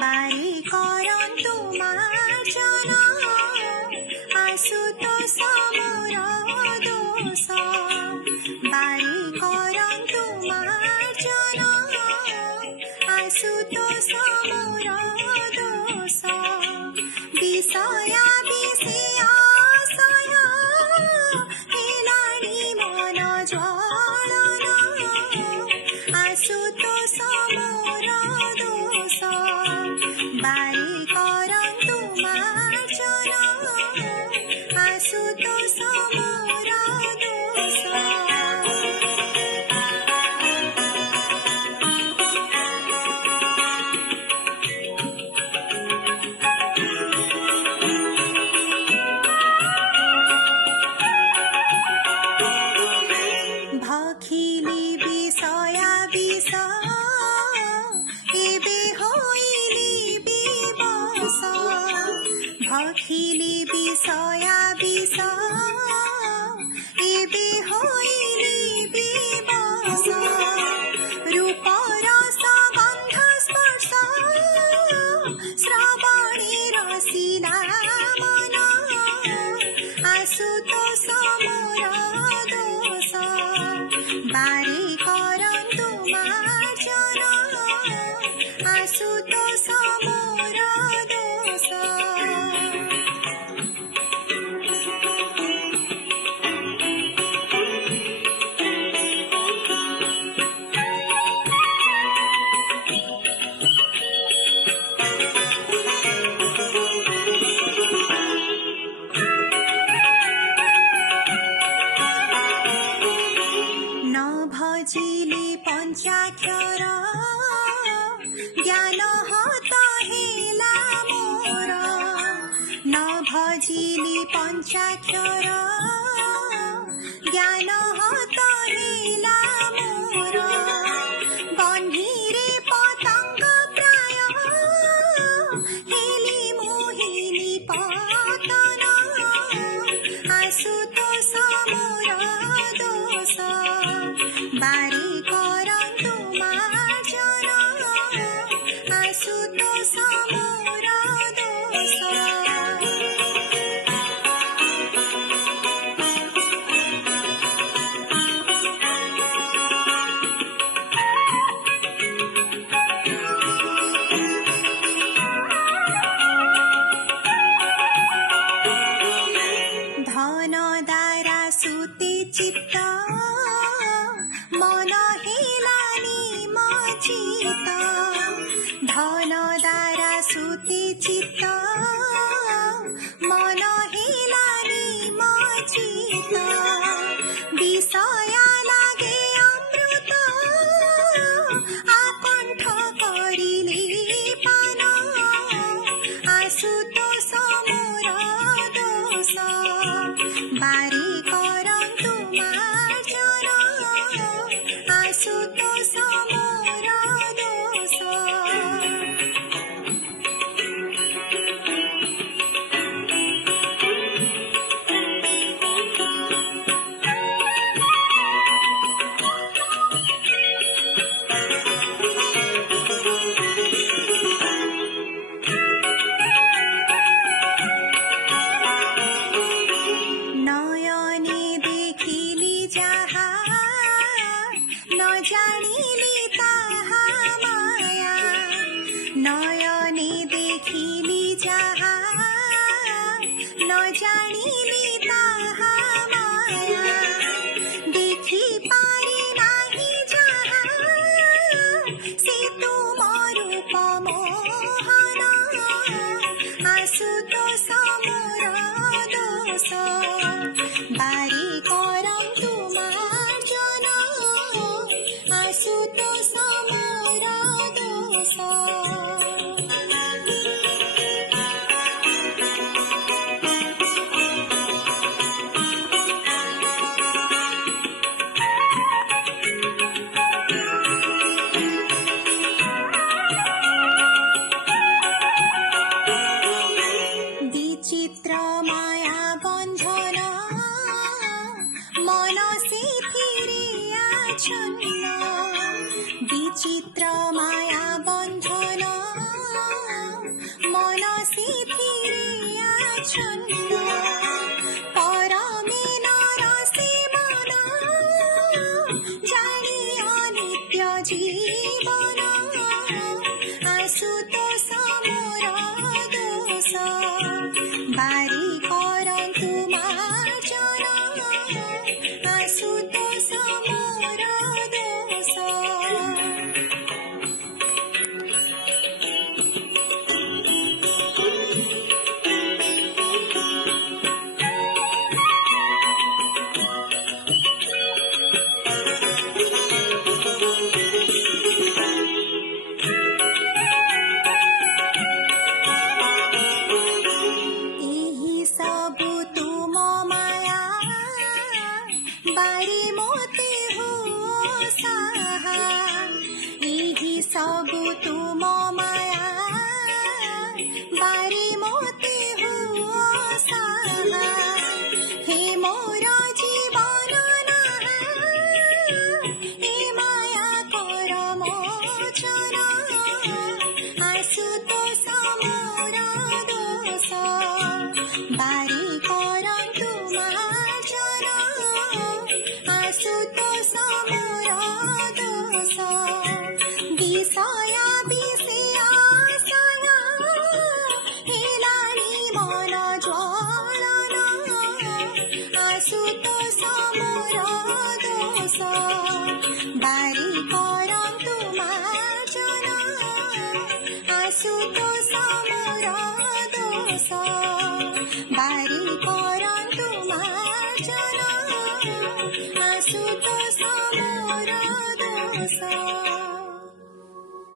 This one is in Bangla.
বারে করন্তু মার্জন আশুতোষ মোর দোষ বারে করন্তু মার্জন আশুতোষ মোর দোষ বিষয়া বিষয় হেলানি মন জ্বলন আশুতোষ মোর দোষ বারে করন্তু মার্জন আশুতোষ মোর দোষ। ভখিলি বিষয়া বিষ এবে হইলি বিবশ ভখিলি বিষয়া বিষ এবে হইলি বিবশ রূপর গন্ধ স্পর্শ শ্রবণে রসিলা মন আশুতোষ মোর দোষ বারে করন্তু মার্জন আশুতোষ মোর দোষ। ন ভজিলি পঞ্চাক্ষর জ্ঞান হত হেলা মোর ন ভজিলি পঞ্চাক্ষর জ্ঞান হত হেলা মোর বহ্নিরে পতঙ্গ প্রায় হেলি মোহিনী পতন আশুতোষ মোর দোষ বারে করন্তু মার্জন আশুতোষ মোর দোষ। ধন দ্বারা সুতে চিত্ত মন হেলানি মচিত ধন দ্বারা সুতে চিত্ত মন হেলানি মচিত বিষয়া লাগে অমৃত আকণ্ঠ করিলে পান আশুতোষ মোর দোষ বারে করন্তু মার্জন আশুতোষ মোর দোষ। নয়নে দেখিলি যাহা ন জানিলি তাহা মায়া নয়নে দেখিলি যাহা ন জানিলি তাহা মায়া দেখি পারি নাহি যাহা সে তুমর রূপ মোহন আশুতোষ মোর দোষ বারে করন্তু মার্জন আশুতোষ মোর দোষ। আচ্ছন্ন বিচিত্র মায়া বন্ধন মন সিথিরে আচ্ছন্ন পরমে নরসিমন জানি অনিত্য জীবন আশুতোষ মোর দোষ বারি করন্তু মার্জন আশুতোষ মোর দোষ ଏହି ସବୁ ତୁମ ମାୟା ବାରି ମୋତେ ହୋ ସାହା ଏହି ସବୁ ତୁମ ମାୟା ବାରି ମୋତେ ହୋ ସାହା হে মোর জীবন নাহা এ মায়া কর মোচন আশুতোষ মোর দোষ বারি করন্তু মার্জন আশুতোষ মোর দোষ বিষয়া বিষয়া আশয়া হেলানি মন জ্বলন আশুতোষ মোর দোষ বারি করন্তু মার্জন আশুতোষ মোর দোষ বারি করন্তু মার্জন আশুতোষ মোর দোষ